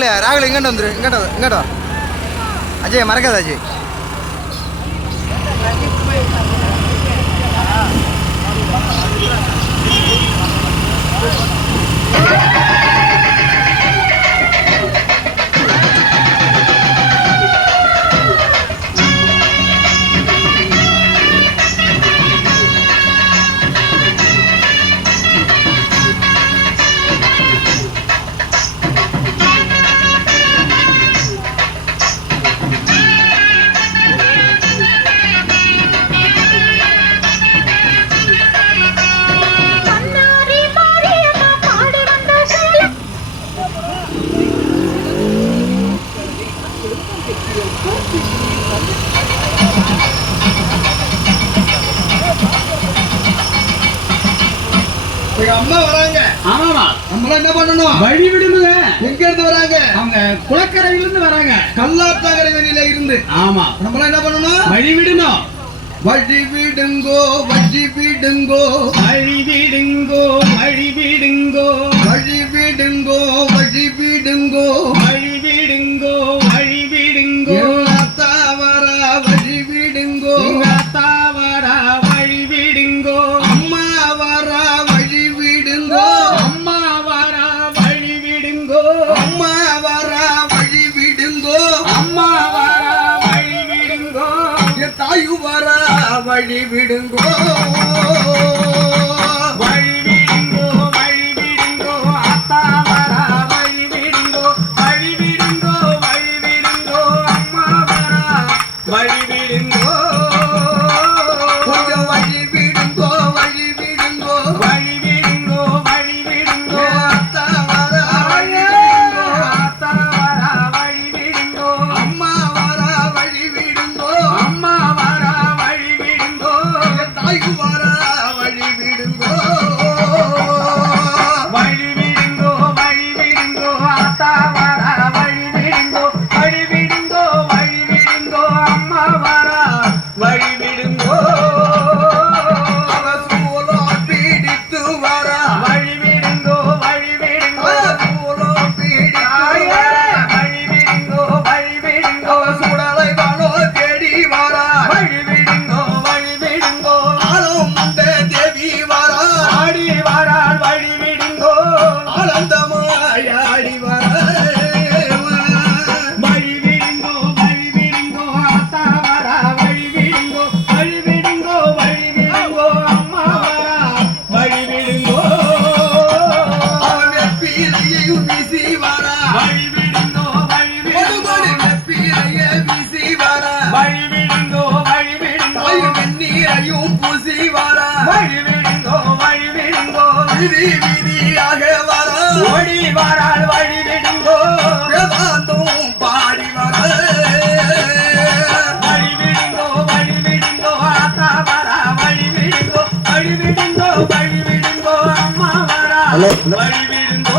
ராகுலையா ராகுல் இங்கிட்ட வந்துரு இங்கிட்ட அஜய் மறக்காத அஜய். அம்மா வராங்க. ஆமாமா, நம்மள என்ன பண்ணணும்? வழி விடுங்க. எங்க இருந்து வராங்க? அவங்க குளக்கரையில இருந்து வராங்க. கல்லாத்தாங்கரை வெளியில இருந்து. ஆமா, நம்மள என்ன பண்ணணும்? வழி விடணும். வழி விடுங்கோ, வழி விடுங்கோ, வழி விடுங்கோ, வழி விடுங்கோ, வழி விடுங்கோ, வழி விடுங்கோ, வழி விடுங்கோ, வழி விடுங்கோ. தாவரா வழி விடுங்கோ, தாவரா வழி விடுங்கோ. அம்மா வரா வழி விடுங்கோ, அம்மா வரா வழி விடுங்கோ, அம்மா வரா வழி விடுங்கோ, அம்மா வரா வழி விடுங்கோ. என் தாயு வரா வழி விடுங்கோ, வழி விடுங்கோ, வழி விடுங்கோ. அத்தா வரா வழி விடுங்கோ, வழி விடுங்கோ, வழி விடுங்கோ. அம்மா வரா வழி விடுங்கோ, கொஞ்சம் வழி விடுங்கோ, வழி விடுங்கோ, வழி விடுங்கோ, வழி விடுங்கோ. அத்தா வரா வழி விடுங்கோ, அத்தா வரா வழி விடுங்கோ, அம்மா வரா வழி விடுங்கோ, அம்மா வரா வழி விடுங்கோ. என் தாயு வரா வழி விடுங்கோ, வழி விடுங்கோ, வழி விடுங்கோ. அத்தா வரா வழி விடுங்கோ, வழி விடுங்கோ, வழி விடுங்கோ. அம்மா வரா வழி விடுங்கோ, சூலம் பீடித்து வரா வழி விடுங்கோ, வழி விடுங்கோ. சூலம் பீடித்து வழி விடுங்கோ, வழி விடுங்கோ. சுடலை வளோ தேடி வரா வழி விடுங்கோ, வழி விடுங்கோ. ஆலம் உண்ட தேவி வரா ஆடி வாராள் வழி விடுங்கோ, ஆனந்தமாயாடி வரா வழி விடுங்கோ, வழி விடுங்கோ. அத்தா வரா வழி விடுங்கோ, வழி விடுங்கோ, வழி விடுங்கோ. அம்மா வரா வழி விடுங்கோ, அவன் வெப்பீரையும் வீசி வரா வழி விடுங்கோ, வழி விடுங்கோ. வெப்பீரைய வீசி வரா வழி விடுங்கோ, வழி விடுங்கோ. தாய் வெந்நீரையும் பூசி வரா வழி விடுங்கோ, வழி விடுங்கோ. விதி விதியாக வரா ஓடி வாராள் வழி விடுங்கோ, வேதாந்தம் பாடி வரா வழி விடுங்கோ, வழி விடுங்கோ. அத்தா வரா வழி விடுங்கோ, வழி விடுங்கோ, வழி விடுங்கோ. அம்மா வரா வழி விடுங்கோ,